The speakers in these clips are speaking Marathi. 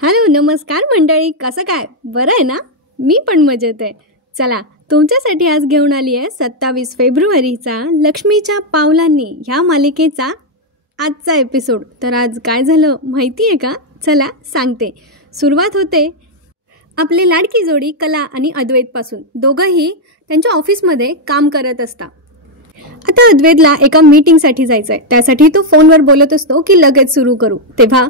हॅलो नमस्कार मंडळी, कसं काय? बरं आहे ना? मी पण मजेत आहे. चला तुमच्यासाठी आज घेऊन आली आहे 27 फेब्रुवारीचा लक्ष्मीच्या पावलांनी ह्या मालिकेचा आजचा एपिसोड. तर आज काय झालं माहिती आहे का? चला सांगते. सुरुवात होते आपली लाडकी जोडी कला आणि अद्वैतपासून. दोघंही त्यांच्या ऑफिसमध्ये काम करत असतात. आता अद्वैतला एका मीटिंगसाठी जायचं आहे. त्यासाठी तो फोनवर बोलत असतो की लगेच सुरू करू. तेव्हा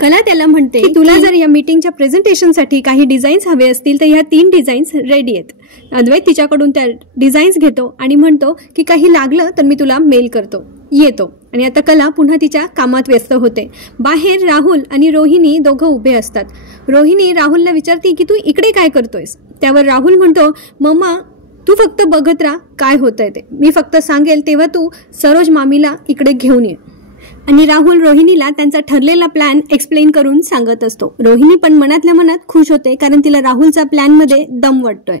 कला त्याला म्हणते की तुला जर या मीटिंगच्या प्रेझेंटेशनसाठी काही डिझाईन्स हवे असतील तर ह्या 3 डिझाईन्स रेडी आहेत. अद्वैत तिच्याकडून त्या डिझाईन्स घेतो आणि म्हणतो की काही लागलं तर मी तुला मेल करतो, येतो. आणि आता कला पुन्हा तिच्या कामात व्यस्त होते. बाहेर राहुल आणि रोहिणी दोघं उभे असतात. रोहिणी राहुलला विचारते की तू इकडे काय करतोयस? त्यावर राहुल म्हणतो, मम्मा तू फक्त बघत राहा काय होतंय ते. मी फक्त सांगेल तेव्हा तू सरोज मामीला इकडे घेऊन ये. आणि राहुल रोहिणीला त्यांचा ठरलेला प्लॅन एक्सप्लेन करून सांगत असतो. रोहिणी पण मनातल्या मनात खुश होते कारण तिला राहुलचा प्लॅनमध्ये दम वाटतोय.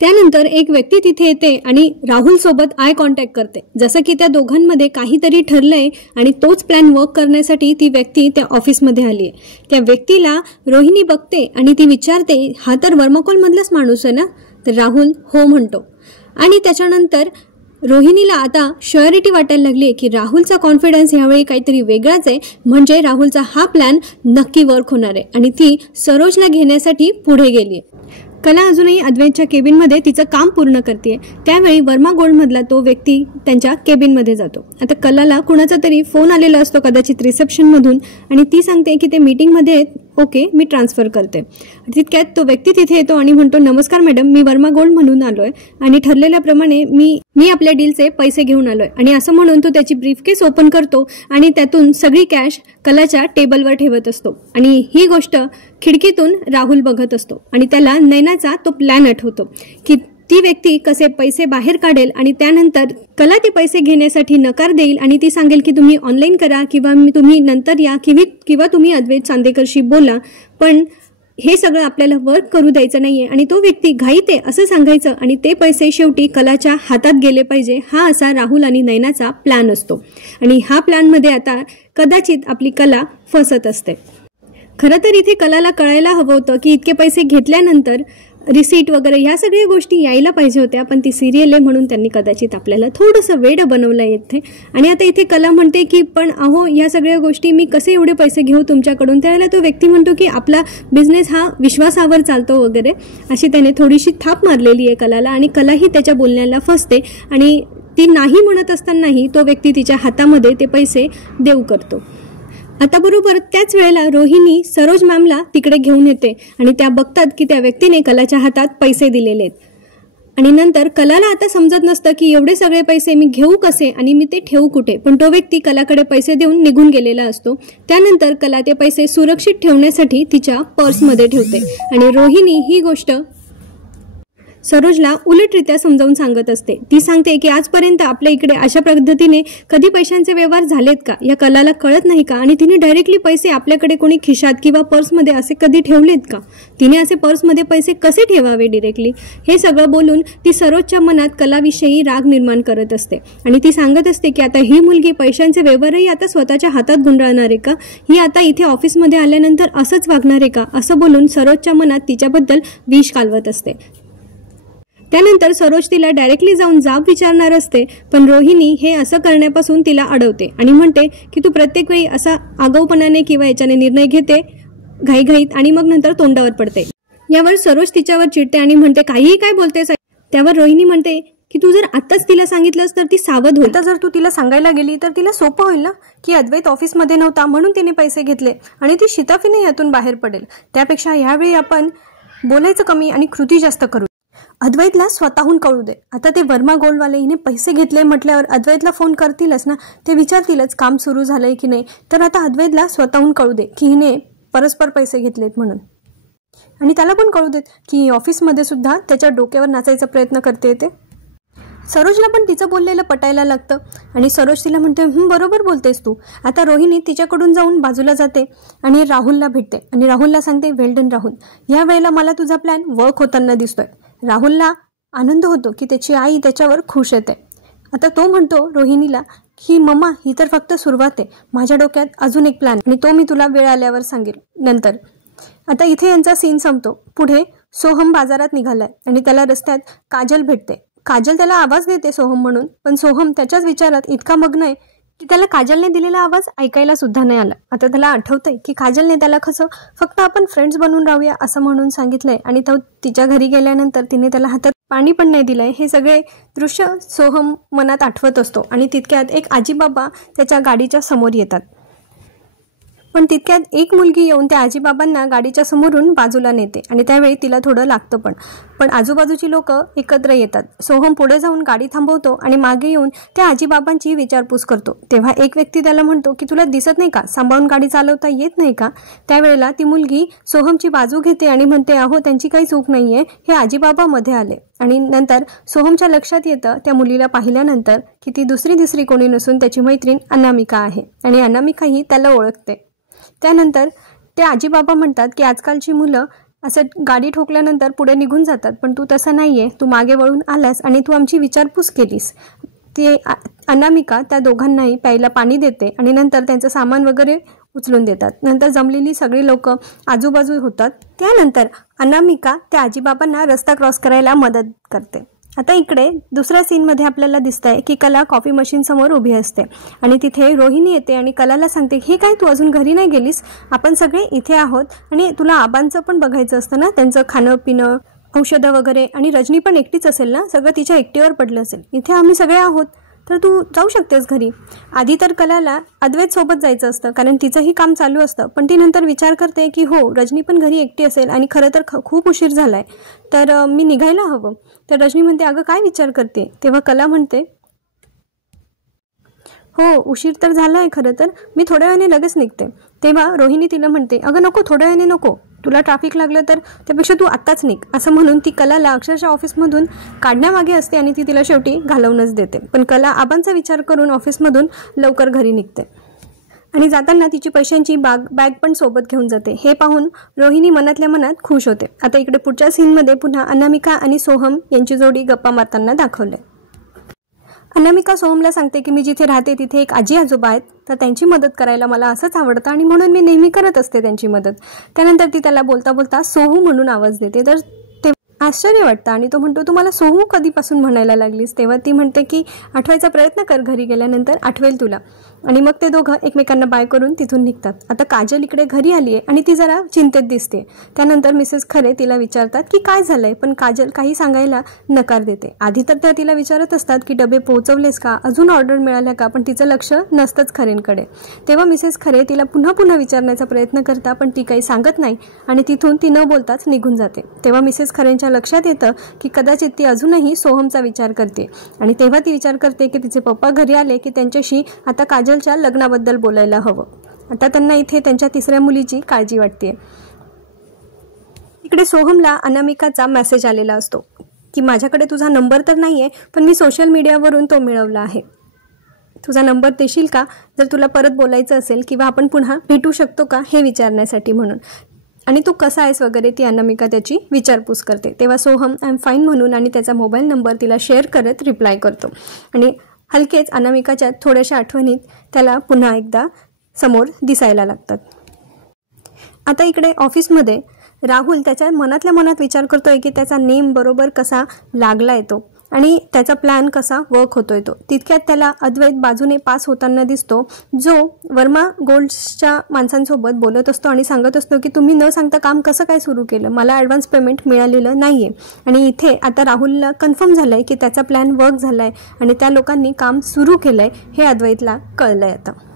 त्यानंतर एक व्यक्ती तिथे येते आणि राहुल सोबत आय कॉन्टॅक्ट करते, जसं की त्या दोघांमध्ये काहीतरी ठरलंय आणि तोच प्लॅन वर्क करण्यासाठी ती व्यक्ती त्या ऑफिसमध्ये आली आहे. त्या व्यक्तीला रोहिणी बघते आणि ती विचारते, हा तर वर्माकोलमधलाच माणूस आहे ना? तर राहुल हो म्हणतो. आणि त्याच्यानंतर रोहिणीला आता श्युअरिटी वाटायला लागली आहे की राहुलचा कॉन्फिडन्स ह्यावेळी काहीतरी वेगळाच आहे. म्हणजे राहुलचा हा प्लॅन नक्की वर्क होणार आहे. आणि ती सरोजला घेण्यासाठी पुढे गेली आहे. कला अजूनही अद्वैतच्या केबिनमध्ये तिचं काम पूर्ण करते. त्यावेळी वर्मा गोल्डमधला तो व्यक्ती त्यांच्या केबिनमध्ये जातो. आता कलाला कुणाचा तरी फोन आलेला असतो, कदाचित रिसेप्शनमधून, आणि ती सांगते की ते मीटिंगमध्ये आहेत. ओके, मी ट्रान्सफर करते. तितक्यात तो व्यक्ती तिथे येतो आणि म्हणतो, नमस्कार मॅडम, मी वर्मा गोल्ड म्हणून आलोय आणि ठरलेल्याप्रमाणे मी आपल्या डीलचे पैसे घेऊन आलोय. आणि असं म्हणून तो त्याची ब्रीफकेस ओपन करतो आणि त्यातून सगळी कॅश कलाच्या टेबलवर ठेवत असतो. आणि ही गोष्ट खिडकीतून राहुल बघत असतो आणि त्याला नैनाचा तो प्लॅन आठवतो की ती व्यक्ती कसे पैसे बाहेर काढेल आणि त्यानंतर कला ते पैसे घेण्यासाठी नकार देईल आणि ती सांगेल की तुम्ही ऑनलाईन करा किंवा तुम्ही नंतर या किंवा तुम्ही अद्वैत चांदेकरशी बोला, पण हे सगळं आपल्याला वर्क करू द्यायचं नाहीये. आणि तो व्यक्ती घाईत आहे असं सांगायचं आणि ते पैसे शेवटी कलाच्या हातात गेले पाहिजे, हा असा राहुल आणि नैनाचा प्लॅन असतो. आणि ह्या प्लॅनमध्ये आता कदाचित आपली कला फसत असते. खरं तर इथे कलाला कळायला हवं होतं की इतके पैसे घेतल्यानंतर रिसीट वगैरे ह्या सगळ्या गोष्टी यायला पाहिजे होत्या, पण ती सिरियल आहे म्हणून त्यांनी कदाचित आपल्याला थोडंसं वेडं बनवलं इथे. आणि आता इथे कला म्हणते की पण अहो ह्या सगळ्या गोष्टी मी कसे एवढे पैसे घेऊ तुमच्याकडून? त्यावेळेला तो व्यक्ती म्हणतो की आपला बिझनेस हा विश्वासावर चालतो वगैरे, अशी त्याने थोडीशी थाप मारलेली आहे कलाला. आणि कलाही त्याच्या बोलण्याला फसते आणि ती नाही म्हणत असतानाही तो व्यक्ती तिच्या हातामध्ये ते पैसे देऊ करतो. आता बरोबर त्याच वेळेला रोहिणी सरोज मॅमला तिकडे घेऊन येते आणि त्या बघतात की त्या व्यक्तीने कलाच्या हातात पैसे दिलेले आहेत. आणि नंतर कलाला आता समजत नसतं की एवढे सगळे पैसे मी घेऊ कसे आणि मी ते ठेवू कुठे, पण तो व्यक्ती कलाकडे पैसे देऊन निघून गेलेला असतो. त्यानंतर कला ते पैसे सुरक्षित ठेवण्यासाठी तिच्या पर्समध्ये ठेवते आणि रोहिणी ही गोष्ट सरोजला उलटरित्या समजावून सांगत असते. ती सांगते की आजपर्यंत आपल्या इकडे अशा पद्धतीने कधी पैशांचे व्यवहार झालेत का, या कलाला कळत नाही का? आणि तिने डायरेक्टली पैसे आपल्याकडे कोणी खिशात किंवा पर्समध्ये असे कधी ठेवलेत का? तिने असे पर्समध्ये पैसे कसे ठेवावे डिरेक्टली? हे सगळं बोलून ती सरोजच्या मनात कलाविषयी राग निर्माण करत असते. आणि ती सांगत असते की आता ही मुलगी पैशांचे व्यवहारही आता स्वतःच्या हातात गुंडाळणार आहे का? ही आता इथे ऑफिसमध्ये आल्यानंतर असंच वागणार आहे का? असं बोलून सरोजच्या मनात तिच्याबद्दल विष कालवत असते. त्यानंतर सरोज तिला डायरेक्टली जाऊन जाब विचारणार असते, पण रोहिणी हे असं करण्यापासून तिला अडवते आणि म्हणते की तू प्रत्येक वेळी असा आगाऊपणाने किंवा याच्याने निर्णय घेते घाईघाईत आणि मग नंतर तोंडावर पडते. यावर सरोज तिच्यावर चिडते आणि म्हणते काहीही काय बोलतेस? त्यावर रोहिणी म्हणते की तू जर आत्ताच तिला सांगितलंस तर ती सावध होईल. आता जर तू तिला सांगायला गेली तर तिला सोपं होईल ना की अद्वैत ऑफिसमध्ये नव्हता म्हणून तिने पैसे घेतले आणि ती शिताफीने यातून बाहेर पडेल. त्यापेक्षा ह्यावेळी आपण बोलायचं कमी आणि कृती जास्त करू. अद्वैतला स्वतःहून कळू दे. आता ते वर्मा गोल्डवाले हिने पैसे घेतले म्हटल्यावर अद्वैतला फोन करतीलच ना, ते विचारतीलच काम सुरू झालंय की नाही. तर आता अद्वैतला स्वतःहून कळू दे की हिने परस्पर पैसे घेतलेत म्हणून. आणि त्याला पण कळू देत की ऑफिसमध्ये सुद्धा त्याच्या डोक्यावर नाचायचा प्रयत्न करते ते. सरोजला पण तिचं बोललेलं पटायला लागतं आणि सरोज तिला म्हणते बरोबर बोलतेस तू. आता रोहिणी तिच्याकडून जाऊन बाजूला जाते आणि राहुलला भेटते आणि राहुलला सांगते वेल डन राहुल, या वेळेला मला तुझा प्लॅन वर्क होताना दिसतोय. राहुलला आनंद होतो की त्याची आई त्याच्यावर खुश येते. आता तो म्हणतो रोहिणीला की मम्मा ही तर फक्त सुरुवात आहे, माझ्या डोक्यात अजून एक प्लॅन आणि तो मी तुला वेळ आल्यावर सांगेल नंतर. आता इथे यांचा सीन संपतो. पुढे सोहम बाजारात निघालाय आणि त्याला रस्त्यात काजल भेटते. काजल त्याला आवाज देते सोहम म्हणून, पण सोहम त्याच्याच विचारात इतका मग्न आहे की त्याला काजलने दिलेला आवाज ऐकायला सुद्धा नाही आला. आता त्याला आठवतंय की काजलने त्याला कसं फक्त आपण फ्रेंड्स बनून राहूया असं म्हणून सांगितलंय आणि तो तिच्या घरी गेल्यानंतर तिने त्याला हातात पाणी पण नाही दिलंय. हे सगळे दृश्य सोहम मनात आठवत असतो आणि तितक्यात एक आजीबाबा त्याच्या गाडीच्या समोर येतात. पण तितक्यात एक मुलगी येऊन त्या आजीबाबांना गाडीच्या समोरून बाजूला नेते आणि त्यावेळी तिला थोडं लागतं पण आजूबाजूची लोक एकत्र येतात. सोहम पुढे जाऊन गाडी थांबवतो आणि मागे येऊन त्या आजीबाबांची विचारपूस करतो. तेव्हा एक व्यक्ती त्याला म्हणतो की तुला दिसत नाही का, सांभाळून गाडी चालवता येत नाही का? त्यावेळेला ती मुलगी सोहमची बाजू घेते आणि म्हणते अहो त्यांची काही चूक नाहीये, हे आजीबाबा मध्ये आले. आणि नंतर सोहमच्या लक्षात येतं त्या मुलीला पाहिल्यानंतर की ती दुसरी कोणी नसून त्याची मैत्रीण अनामिका आहे आणि अनामिकाही त्याला ओळखते. त्यानंतर ते आजीबाबा म्हणतात की आजकालची मुलं असं गाडी ठोकल्यानंतर पुढे निघून जातात, पण तू तसं नाहीये, तू मागे वळून आलास आणि तू आमची विचारपूस केलीस. ते अनामिका त्या दोघांनाही प्यायला पाणी देते आणि नंतर त्यांचं सामान वगैरे उचलून देतात. नंतर जमलेली सगळी लोक आजूबाजू होतात. त्यानंतर अनामिका त्या आजीबाबांना रस्ता क्रॉस करायला मदत करते. आता इकडे दुसऱ्या सीनमध्ये आपल्याला दिसतंय की कला कॉफी मशीन समोर उभी असते आणि तिथे रोहिणी येते आणि कलाला सांगते हे काय तू अजून घरी नाही गेलीस, आपण सगळे इथे आहोत आणि तुला आबांचं पण बघायचं असतं ना, त्यांचं खाणं पिणं औषधं वगैरे, आणि रजनी पण एकटीच असेल ना, सगळं तिच्या एकटीवर पडलं असेल, इथे आम्ही सगळे आहोत तर तू जाऊ शकतेस घरी. आधी तर कलाला अद्वैत सोबत जायचं असतं कारण तिचंही काम चालू असतं, पण ती नंतर विचार करते की हो रजनी पण घरी एकटी असेल आणि खरं तर खूप उशीर झालाय तर मी निघायला हवं. तर रजनी म्हणते अगं काय विचार करते? तेव्हा कला म्हणते हो उशीर तर झाला आहे खरं तर, मी थोड्या वेळाने लगेच निघते. तेव्हा रोहिणी तिला म्हणते अगं नको, थोड्या वेळाने नको, तुला ट्रॅफिक लागलं तर त्यापेक्षा तू आत्ताच निघ. असं म्हणून ती कलाला अक्षरशः ऑफिसमधून काढण्यामागे असते आणि ती तिला शेवटी घालवूनच देते. पण कला आबांचा विचार करून ऑफिसमधून लवकर घरी निघते आणि जाताना तिची पैशांची बॅग पण सोबत घेऊन जाते. हे पाहून रोहिणी मनातल्या मनात खुश होते. आता इकडे पुढच्या सीनमध्ये पुन्हा अनामिका आणि सोहम यांची जोडी गप्पा मारताना दाखवले. अनामिका सोहमला सांगते की मी जिथे राहते तिथे एक आजी आजोबा आहेत, तर त्यांची मदत करायला मला असंच आवडतं आणि म्हणून मी नेहमी करत असते त्यांची मदत. त्यानंतर ती त्याला बोलता बोलता सोहू म्हणून आवाज देते. तर ते आश्चर्य वाटतं आणि तो म्हणतो तू मला सोहू कधीपासून म्हणायला लागलीस? तेव्हा ती म्हणते की आठवायचा प्रयत्न कर, घरी गेल्यानंतर आठवेल तुला. आणि मग ते दोघं एकमेकांना बाय करून तिथून निघतात. आता काजल इकडे घरी आली आहे आणि ती जरा चिंतेत दिसते. त्यानंतर मिसेस खरे तिला विचारतात की काय झालंय, पण काजल काही सांगायला नकार देते. आधी तर त्या तिला विचारत असतात की डबे पोहोचवलेस का, अजून ऑर्डर मिळाल्या का, पण तिचं लक्ष नसतंच खरेंकडे. तेव्हा मिसेस खरे तिला पुन्हा विचारण्याचा प्रयत्न करता पण ती काही सांगत नाही आणि तिथून ती न बोलताच निघून जाते. तेव्हा मिसेस खरेंच्या लक्षात येतं की कदाचित ती अजूनही सोहमचा विचार करते आणि तेव्हा ती विचार करते की तिचे पप्पा घरी आले की त्यांच्याशी आता काजलच्या लग्नाबद्दल बोलायला हवं. आता त्यांना इथे त्यांच्या तिसऱ्या मुलीची काळजी वाटते. इकडे सोहमला अनामिकाचा मेसेज आलेला असतो की माझ्याकडे तुझा नंबर तर नाहीये, पण मी सोशल मीडियावरून तो मिळवला आहे, तुझा नंबर देशील का जर तुला परत बोलायचं असेल किंवा आपण पुन्हा भेटू शकतो का हे विचारण्यासाठी म्हणून, आणि तू कसा आहेस वगैरे ती अनामिका त्याची विचारपूस करते. तेव्हा सोहम आय एम फाईन म्हणून आणि त्याचा मोबाईल नंबर तिला शेअर करत रिप्लाय करतो आणि हलकेच अनामिकाच्या थोड्याशा आठवणीत त्याला पुन्हा एकदा समोर दिसायला लागतात. आता इकडे ऑफिसमध्ये राहुल त्याच्या मनातल्या मनात विचार करतोय की त्याचा नेम बरोबर कसा लागला येतो आणि त्याचा प्लॅन कसा वर्क होतोय तो. तितक्यात त्याला अद्वैत बाजूने पास होताना दिसतो, जो वर्मा गोल्ड्सच्या माणसांसोबत बोलत असतो आणि सांगत असतो की तुम्ही न सांगता काम कसं काय सुरू केलं, मला ॲडव्हान्स पेमेंट मिळालेलं नाही आहे. आणि इथे आता राहुलला कन्फर्म झालं आहे की त्याचा प्लॅन वर्क झाला आहे आणि त्या लोकांनी काम सुरू केलं आहे हे अद्वैतला कळलं आहे.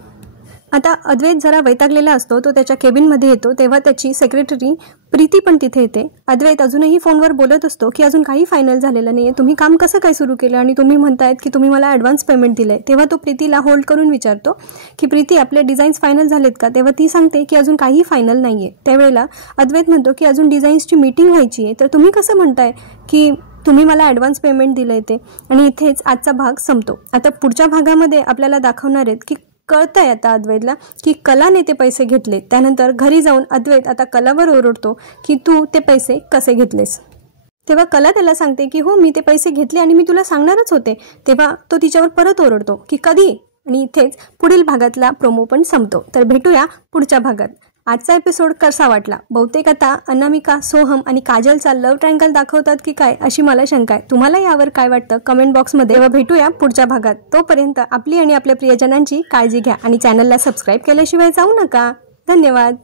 आता अद्वैत जरा वैतागलेला असतो, तो त्याच्या केबिनमध्ये येतो. तेव्हा त्याची सेक्रेटरी प्रीती पण तिथे येते. अद्वैत अजूनही फोनवर बोलत असतो की अजून काही फायनल झालेलं नाही आहे, तुम्ही काम कसं काय सुरू केलं आणि तुम्ही म्हणतायत की तुम्ही मला ॲडव्हान्स पेमेंट दिलं आहे. तेव्हा तो प्रीतीला होल्ड करून विचारतो की प्रीती आपले डिझाईन्स फायनल झालेत का? तेव्हा ती सांगते की अजून काही फायनल नाही आहे. त्यावेळेला अद्वैत म्हणतो की अजून डिझाईन्सची मीटिंग व्हायची आहे, तर तुम्ही कसं म्हणताय की तुम्ही मला ॲडव्हान्स पेमेंट दिलं आहे ते. आणि इथेच आजचा भाग संपतो. आता पुढच्या भागामध्ये आपल्याला दाखवणार आहेत की कळतं आहे आता अद्वैतला की कलाने ते पैसे घेतले. त्यानंतर घरी जाऊन अद्वैत आता कलावर ओरडतो की तू ते पैसे कसे घेतलेस. तेव्हा कला त्याला सांगते की हो मी ते पैसे घेतले आणि मी तुला सांगणारच होते. तेव्हा तो तिच्यावर परत ओरडतो की कधी, आणि इथेच पुढील भागातला प्रोमो पण संपतो. तर भेटूया पुढच्या भागात. आजचा एपिसोड कसा वाटला? बहुतेक आता अनामिका, सोहम आणि काजलचा लव्ह ट्रँगल दाखवतात की काय अशी मला शंका आहे. तुम्हाला यावर काय वाटतं कमेंट बॉक्समध्ये. व भेटूया पुढच्या भागात. तोपर्यंत आपली आणि आपल्या प्रियजनांची काळजी घ्या आणि चॅनलला सबस्क्राईब केल्याशिवाय जाऊ नका. धन्यवाद.